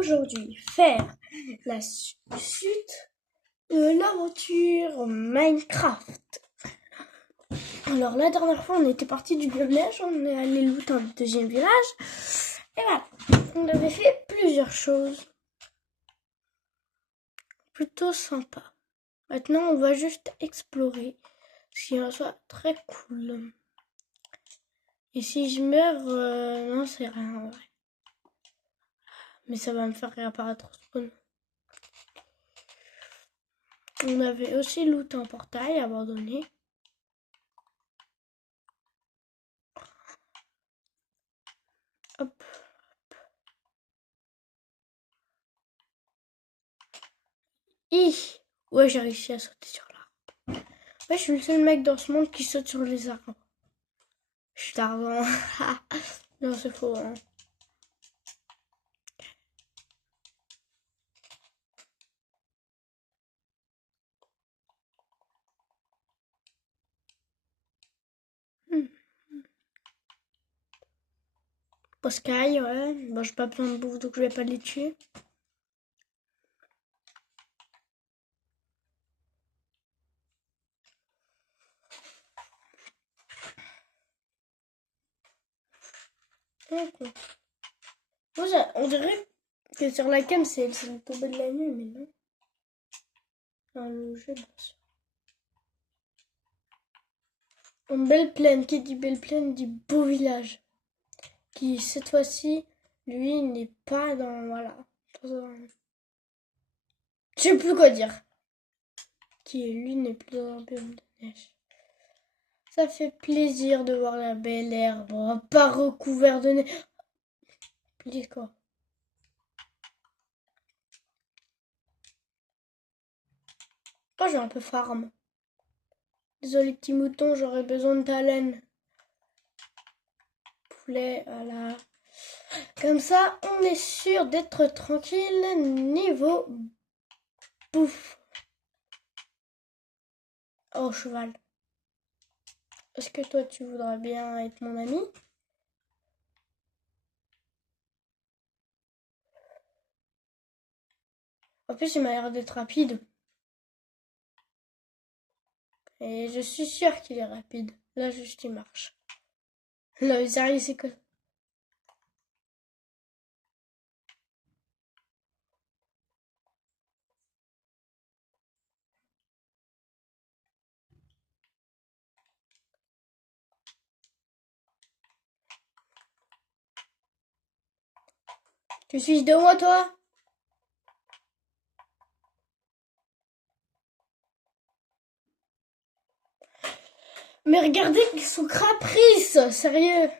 aujourd'hui faire la suite de l'aventure Minecraft. Alors la dernière fois on était parti du Biome Neige, on est allé looter un deuxième village et voilà, on avait fait plusieurs choses plutôt sympas. Maintenant on va juste explorer, ce qui en soit très cool. Et si je meurs, non c'est rien en vrai. Mais ça va me faire réapparaître au spawn. On avait aussi looté un portail abandonné. Hop. Ouais, j'ai réussi à sauter sur l'arbre. Ouais, je suis le seul mec dans ce monde qui saute sur les arbres. Je suis Tarzan. Non, c'est faux. Hein. Sky, ouais. Bon, j'ai pas besoin de bouffe, donc je vais pas les tuer. Okay. Bon, on dirait que sur la cam, c'est le tombé de la nuit, mais non. Dans le jeu, bien sûr. Une belle plaine. Qui dit belle plaine dit beau village. Qui, cette fois-ci, lui, n'est pas dans... Voilà. Je sais plus quoi dire. Qui, lui, n'est plus dans un biome de neige. Ça fait plaisir de voir la belle herbe, pas recouvert de neige. Dis quoi? Oh, j'ai un peu farm. Désolé, petit mouton, j'aurais besoin de ta laine. Poulet, voilà. Comme ça, on est sûr d'être tranquille niveau bouffe. Oh, cheval. Est-ce que toi, tu voudrais bien être mon ami? En plus, il m'a l'air d'être rapide. Et je suis sûre qu'il est rapide. Là, juste, il marche. Là, sérieux, c'est quoi? Tu suis de moi, toi? Mais regardez son caprice, sérieux.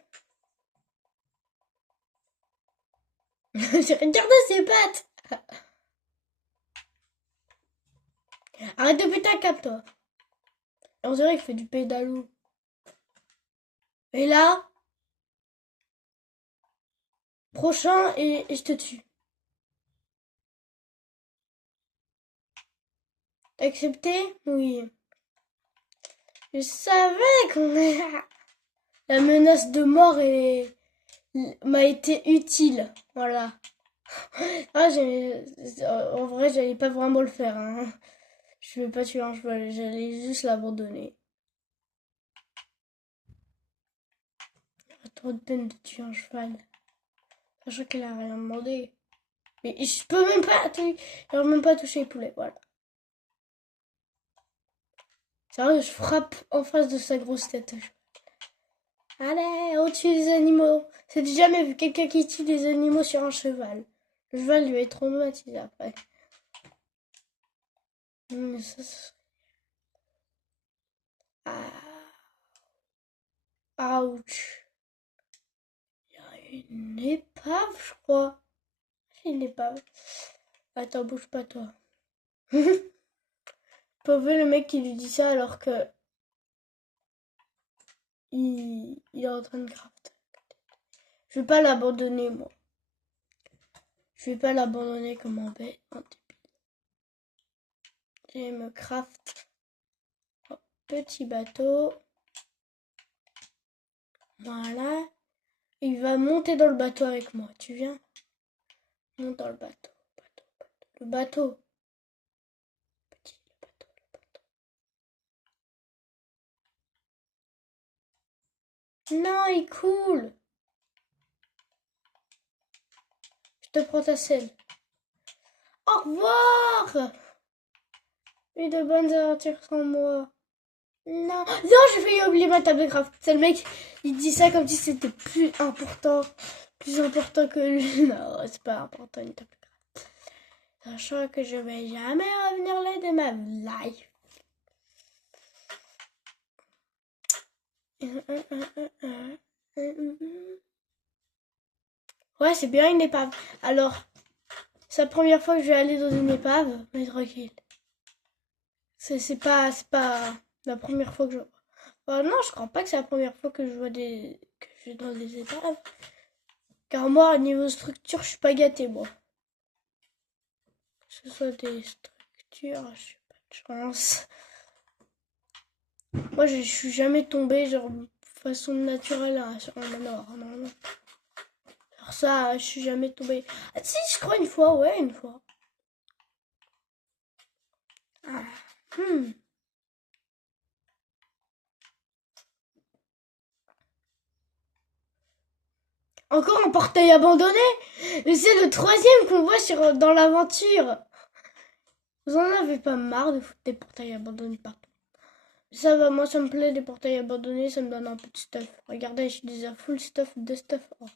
Regardez ses pattes. Arrête de péter un cap, toi. On dirait qu'il fait du pédalo. Et là, prochain et je te tue. T'as accepté? Oui. Je savais qu'on est... La menace de mort m'a été utile. Voilà. Ah, en vrai, j'allais pas vraiment le faire. Hein. Je vais pas tuer un cheval, j'allais juste l'abandonner. Trop de peine de tuer un cheval. Sachant qu'elle a rien demandé. Mais je peux même pas, même pas toucher les poulets, voilà. Sérieux, je frappe en face de sa grosse tête. Allez, on tue les animaux. J'ai jamais vu quelqu'un qui tue les animaux sur un cheval. Le cheval lui est traumatisé après. Mais ça, ouch. Il y a une épave, je crois. Une épave. Attends, bouge pas toi. Pauvre le mec qui lui dit ça alors que il est en train de craft. Je vais pas l'abandonner, moi. Je vais pas l'abandonner comme un débile. Je vais me craft un petit bateau. Voilà. Il va monter dans le bateau avec moi. Tu viens? Monte dans le bateau. Le bateau. Petit, le bateau. Non, il coule. Je te prends ta selle. Au revoir. Et de bonnes aventures sans moi. Non, j'ai failli oublier ma table de craft. C'est le mec, il dit ça comme si c'était plus important que lui. Non, c'est pas important une table de craft. Sachant que je vais jamais revenir là de ma life. Ouais, c'est bien une épave. Alors, c'est la première fois que je vais aller dans une épave, mais tranquille. C'est pas la première fois que je... non, je crois pas que c'est la première fois que je vois que je vais dans des épaves. Car moi, au niveau structure, je suis pas gâtée, moi. Que ce soit des structures, je suis pas de chance. Moi, je suis jamais tombée, genre, de façon naturelle sur un manoir. Non. Alors ça, je suis jamais tombée. Ah si, je crois une fois, ouais, une fois. Ah. Encore un portail abandonné. Mais c'est le troisième qu'on voit dans l'aventure. Vous en avez pas marre de foutre des portails abandonnés partout? Ça va, moi ça me plaît les portails abandonnés, ça me donne un peu de stuff. Regardez, je suis déjà full stuff de stuff. Oh,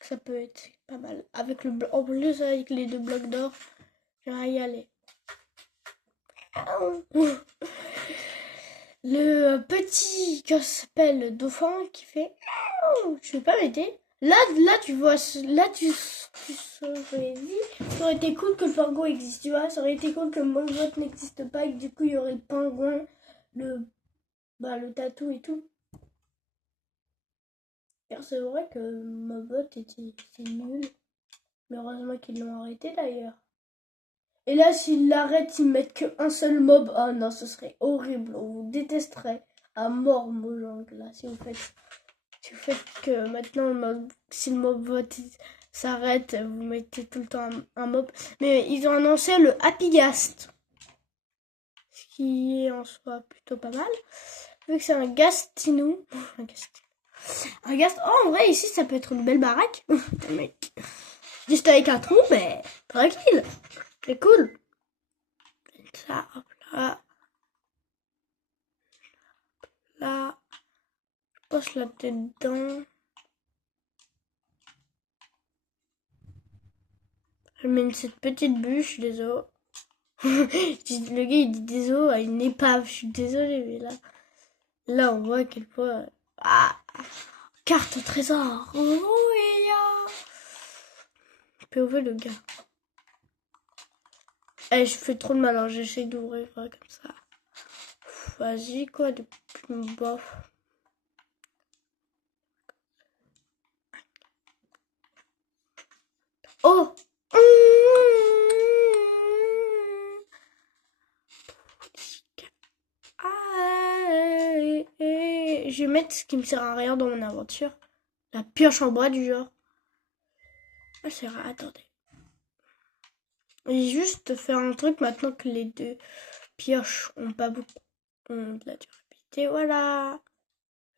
ça peut être pas mal. Avec en plus avec les 2 blocs d'or, j'aimerais y aller. Le petit, comment ça s'appelle, dauphin qui fait... Je vais pas m'aider. Là, tu vois, là, tu serais dit, ça aurait été cool que le pingouin existe, tu vois. Ça aurait été cool que Mogbot n'existe pas et que du coup, il y aurait le pingouin, le tatou et tout. Car c'est vrai que Mogbot c'est nul. Mais heureusement qu'ils l'ont arrêté d'ailleurs. Et là, s'ils l'arrêtent, ils mettent qu'un seul mob. Oh non, ce serait horrible. On vous détesterait à mort, Mojang, là, si vous faites que maintenant, si le mob vote s'arrête, vous mettez tout le temps un mob. Mais ils ont annoncé le Happy Ghast. Ce qui est en soi plutôt pas mal. Vu que c'est un Gastinou. Un Ghast. Oh, en vrai, ici, ça peut être une belle baraque. Juste avec un trou, mais tranquille. C'est cool. Ça, hop là. Là. Je passe la tête dedans. Je mets cette petite bûche, désolé. Le gars il dit désolé à une épave, je suis désolée, mais là on voit à quel point. Ah, carte au trésor. Oh, yeah. Je peux ouvrir le gars. Eh, je fais trop de mal, alors j'essaie d'ouvrir comme ça. Vas-y, quoi de plus bof. Oh! Je vais mettre ce qui me sert à rien dans mon aventure. La pioche en bois du genre. Ah, c'est vrai, attendez. J'ai juste faire un truc maintenant que les 2 pioches ont pas beaucoup de la durabilité. Voilà.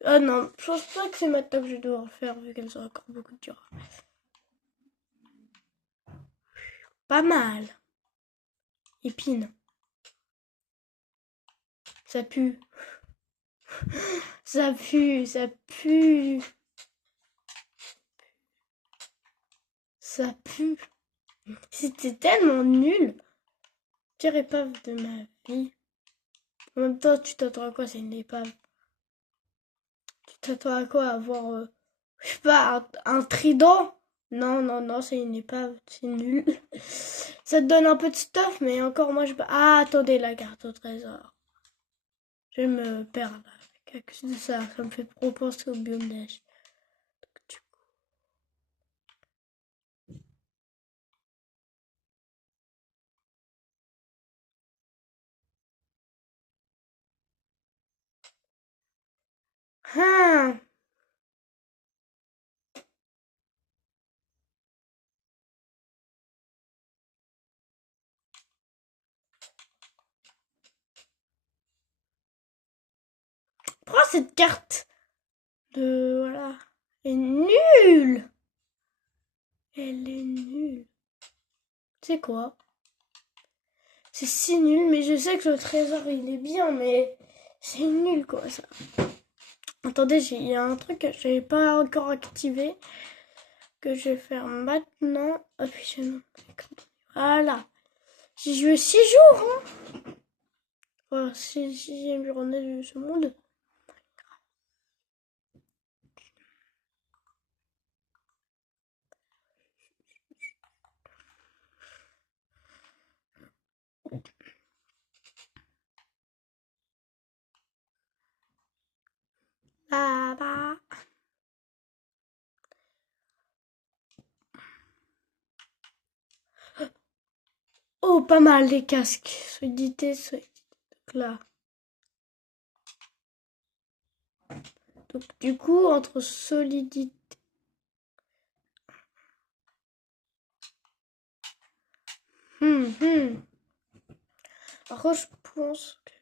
Ah non, je pense pas que c'est maintenant que je dois le faire vu qu'elles ont encore beaucoup de durabilité. Pas mal. Épine. Ça pue. Ça pue, ça pue. Ça pue. C'était tellement nul. Pire épave de ma vie. En même temps, tu t'attends à quoi? C'est une épave. Tu t'attends à quoi? Avoir, je sais pas, un trident? Non, c'est une épave. C'est nul. Ça te donne un peu de stuff, mais encore moi je... Ah, attendez, la carte au trésor. Je vais me perdre avec à cause de ça. Ça me fait trop penser au biome neige. Ah, Pourquoi cette carte de... Voilà. Elle est nulle. Elle est nulle. C'est quoi? C'est si nul, mais je sais que le trésor, il est bien, mais c'est nul, quoi, ça. Attendez, il y a un truc que je n'ai pas encore activé, que je vais faire maintenant. Afficher mon écran. Voilà. J'ai joué 6 jours, hein. Voilà, c'est la 6e journée de ce monde. Ah bah. Oh, pas mal les casques. Solidité. Donc là. Donc du coup, entre solidité... Par contre, je pense que...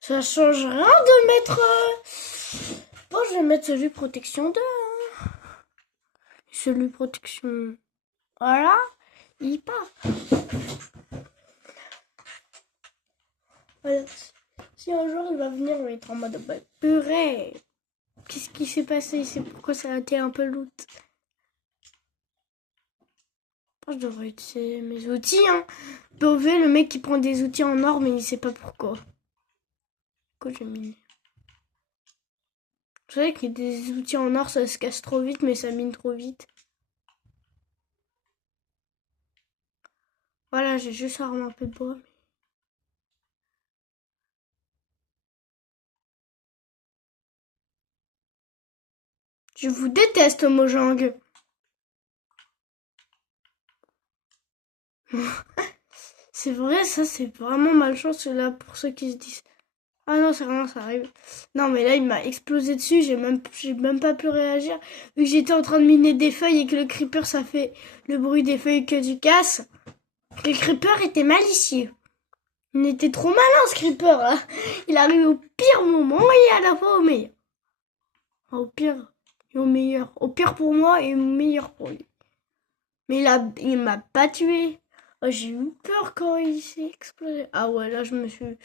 Ça change rien de mettre... Bon, je vais mettre celui protection 2. Hein. Celui protection... Voilà. Il part. Voilà. Si un jour il va venir, il va être en mode bah, purée. Qu'est-ce qui s'est passé? C'est pourquoi ça a été un peu loot. Je devrais utiliser mes outils. Hein. Beauvais, le mec qui prend des outils en or, mais il sait pas pourquoi. Pourquoi j'ai mis... Vous savez que des outils en or, ça se casse trop vite, mais ça mine trop vite. Voilà, j'ai juste armé un peu de bois. Je vous déteste, Mojang. C'est vrai, ça, c'est vraiment malchance là pour ceux qui se disent. Ah non, c'est rien, ça arrive. Non, mais là, il m'a explosé dessus, j'ai même pas pu réagir. Vu que j'étais en train de miner des feuilles et que le creeper, ça fait le bruit des feuilles que tu casses. Le creeper était malicieux. Il était trop malin, ce creeper, là. Il arrive au pire moment et à la fois au meilleur. Au pire et au meilleur. Au pire pour moi et au meilleur pour lui. Mais il m'a pas tué. Oh, j'ai eu peur quand il s'est explosé. Ah ouais, là, je me suis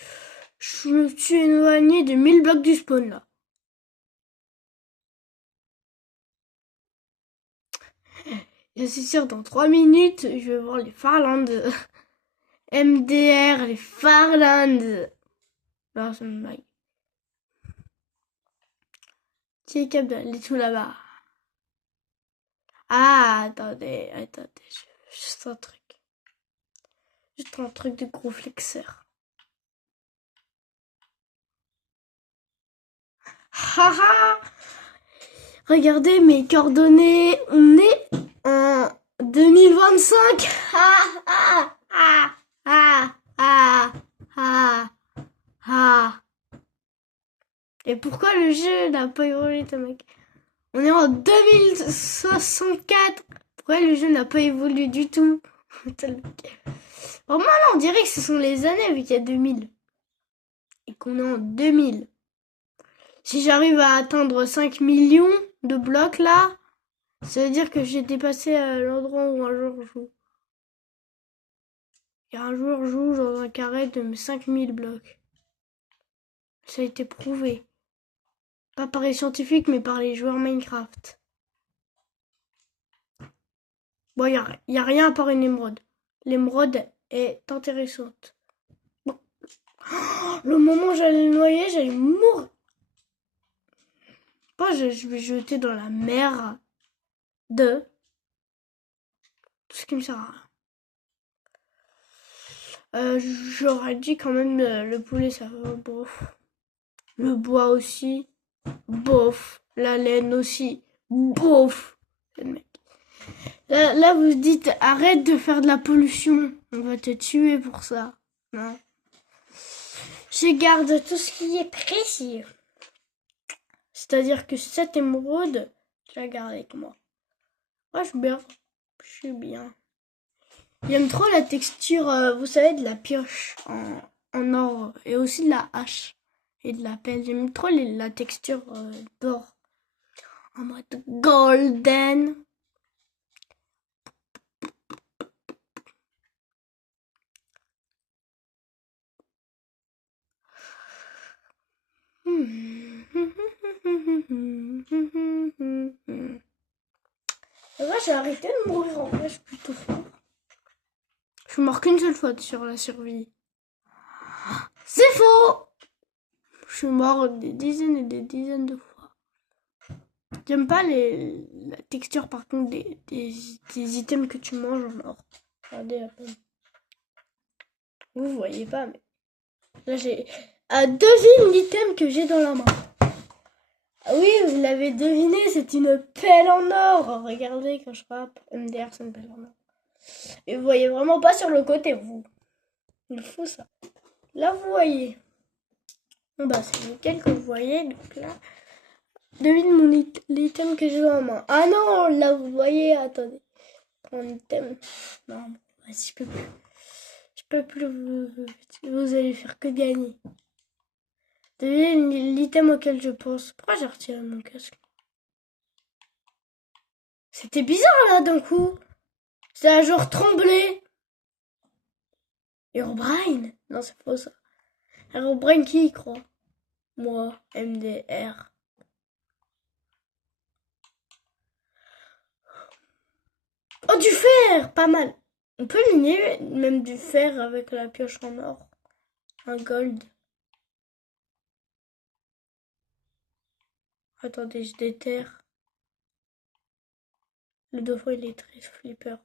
éloigné de 1000 blocs du spawn, là. Et c'est sûr, dans 3 minutes, je vais voir les Farlands. MDR, les Farlands. Là, ça me baille. Qui est capable d'aller tout là-bas? Ah, attendez. Juste un truc. Juste un truc de gros flexeur. Haha! Regardez mes coordonnées. On est en 2025. Ah, ah, ah, ah, ah, ah, ah. Et pourquoi le jeu n'a pas évolué, ton mec? On est en 2064. Pourquoi le jeu n'a pas évolué du tout? Vraiment là, on dirait que ce sont les années vu qu'il y a 2000. Et qu'on est en 2000. Si j'arrive à atteindre 5 millions de blocs là, ça veut dire que j'ai dépassé l'endroit où un jour je joue. Et un jour je joue dans un carré de 5000 blocs. Ça a été prouvé. Pas par les scientifiques, mais par les joueurs Minecraft. Bon, y a rien à part une émeraude. L'émeraude est intéressante. Bon. Oh, le moment où j'allais le noyer, j'allais mourir. Moi, je vais jeter dans la mer de tout ce qui me sert à rien. J'aurais dit quand même le poulet, ça va bof. Le bois aussi, bof. La laine aussi, bof. Le mec. Là, vous dites, arrête de faire de la pollution. On va te tuer pour ça. Non. Je garde tout ce qui est précieux. C'est-à-dire que cette émeraude, je la garde avec moi. Moi, je suis bien. Je suis bien. J'aime trop la texture, vous savez, de la pioche en or et aussi de la hache et de la pelle. J'aime trop la texture d'or en mode golden. Moi, j'ai arrêté de mourir en vrai, je suis plutôt fort. Je suis mort qu'une seule fois sur la survie. C'est faux! Je suis mort des dizaines et des dizaines de fois. J'aime pas la texture par contre des items que tu manges en or. Regardez la pomme. Vous voyez pas, mais là j'ai. Ah, devine l'item que j'ai dans la main. Ah oui, vous l'avez deviné, c'est une pelle en or. Regardez quand je frappe. MDR, c'est une pelle en or. Et vous voyez vraiment pas sur le côté, vous. Il faut ça. Là, vous voyez. Bon, bah, c'est nickel que vous voyez. Donc là, devine l'item que j'ai dans la main. Ah non, là, vous voyez. Attendez. Mon item. Non, vas-y, je peux plus. Je peux plus. Vous allez faire que gagner. Devine l'item auquel je pense. Pourquoi j'ai retiré mon casque? C'était bizarre là d'un coup. C'est un genre tremblé. Herobrine? Non, c'est faux ça. Herobrine qui y croit? Moi, MDR. Oh, du fer! Pas mal. On peut miner même du fer avec la pioche en or. Un gold. Attendez, je déterre. Le dauphin, il est très flipper.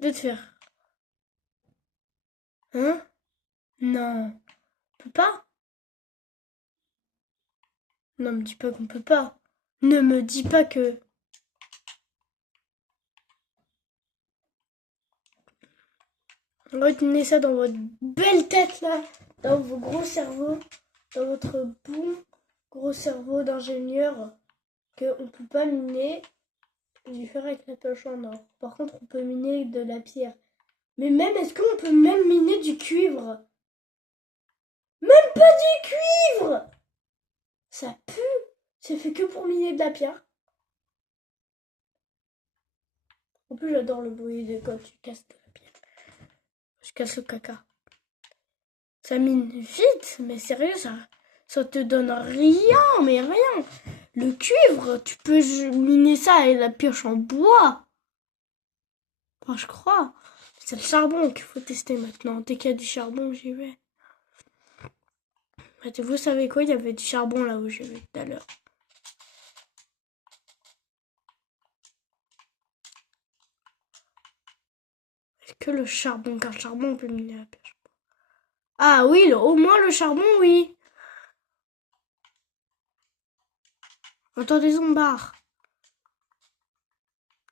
De fer. Hein? Non. On peut pas? Non, me dis pas qu'on peut pas. Ne me dis pas que... Retenez ça dans votre belle tête là. Dans vos gros cerveaux. Dans votre bon gros cerveau d'ingénieur. Qu'on peut pas miner du fer avec la pioche en or. Par contre, on peut miner de la pierre. Mais même, est-ce qu'on peut même miner du cuivre? Même pas du cuivre! Ça pue! C'est fait que pour miner de la pierre. En plus, j'adore le bruit de quand tu casses de la pierre. Je casse le caca. Ça mine vite, mais sérieux, ça te donne rien, mais rien. Le cuivre, tu peux miner ça avec la pioche en bois. Enfin, je crois. C'est le charbon qu'il faut tester maintenant. Dès qu'il y a du charbon, j'y vais. Vous savez quoi? Il y avait du charbon là où j'ai vu tout à l'heure. Est-ce que le charbon, car le charbon, on peut miner la pioche? Ah oui, au moins le charbon, oui. Quand des zombards.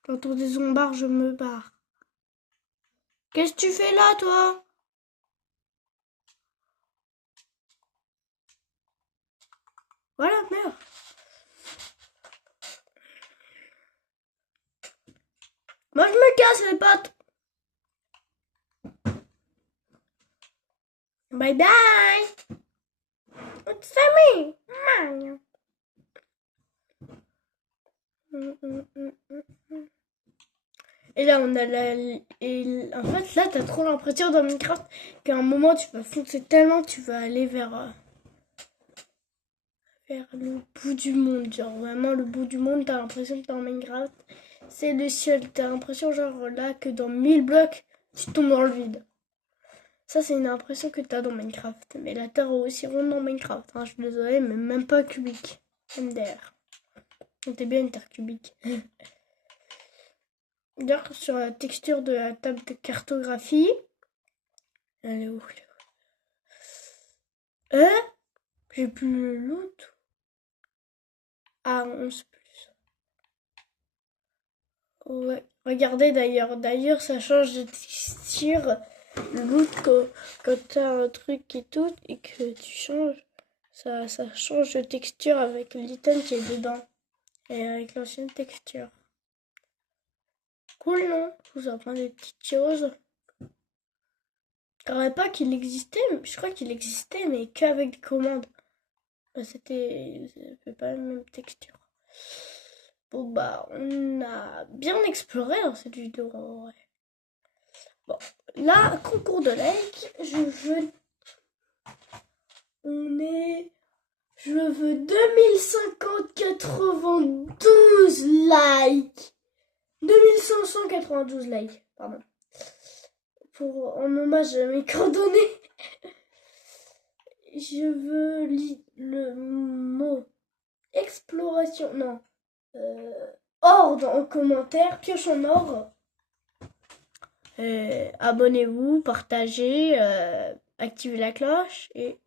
Quand des zombards, je me barre. Qu'est-ce que tu fais là, toi? Voilà, merde. Moi, je me casse, les potes. Bye bye. It's me, Mario. Et là, on a en fait, là, t'as trop l'impression dans Minecraft qu'à un moment, tu vas foncer tellement, tu vas aller vers le bout du monde. Genre, vraiment, le bout du monde, t'as l'impression que dans Minecraft, c'est le ciel. T'as l'impression, genre, là, que dans 1000 blocs, tu tombes dans le vide. Ça, c'est une impression que t'as dans Minecraft. Mais la terre est aussi ronde dans Minecraft. Hein, je suis désolée, mais même pas cubique. MDR. C'était bien une terre cubique. D'ailleurs, sur la texture de la table de cartographie. Elle est où? Hein? J'ai plus le loot. Ah, 11 plus. Ouais. Regardez d'ailleurs. D'ailleurs, ça change de texture. Le loot, quand t'as un truc et tout, et que tu changes, ça change de texture avec l'item qui est dedans. Et avec l'ancienne texture. Cool, non? Je vous apprends des petites choses. Je croyais pas qu'il existait, je crois qu'il existait, mais qu'avec des commandes. Bah, c'était pas la même texture. Bon, bah, on a bien exploré dans cette vidéo, en vrai. Bon, là, concours de likes, je veux 2050 92 likes. 2592 likes, pardon. En hommage à mes coordonnées. Je veux le mot exploration, non, horde en commentaire, pioche en or. Abonnez-vous, partagez, activez la cloche et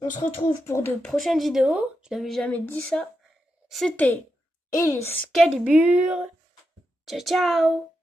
on se retrouve pour de prochaines vidéos. Je n'avais jamais dit ça. C'était Excalibur. Ciao ciao.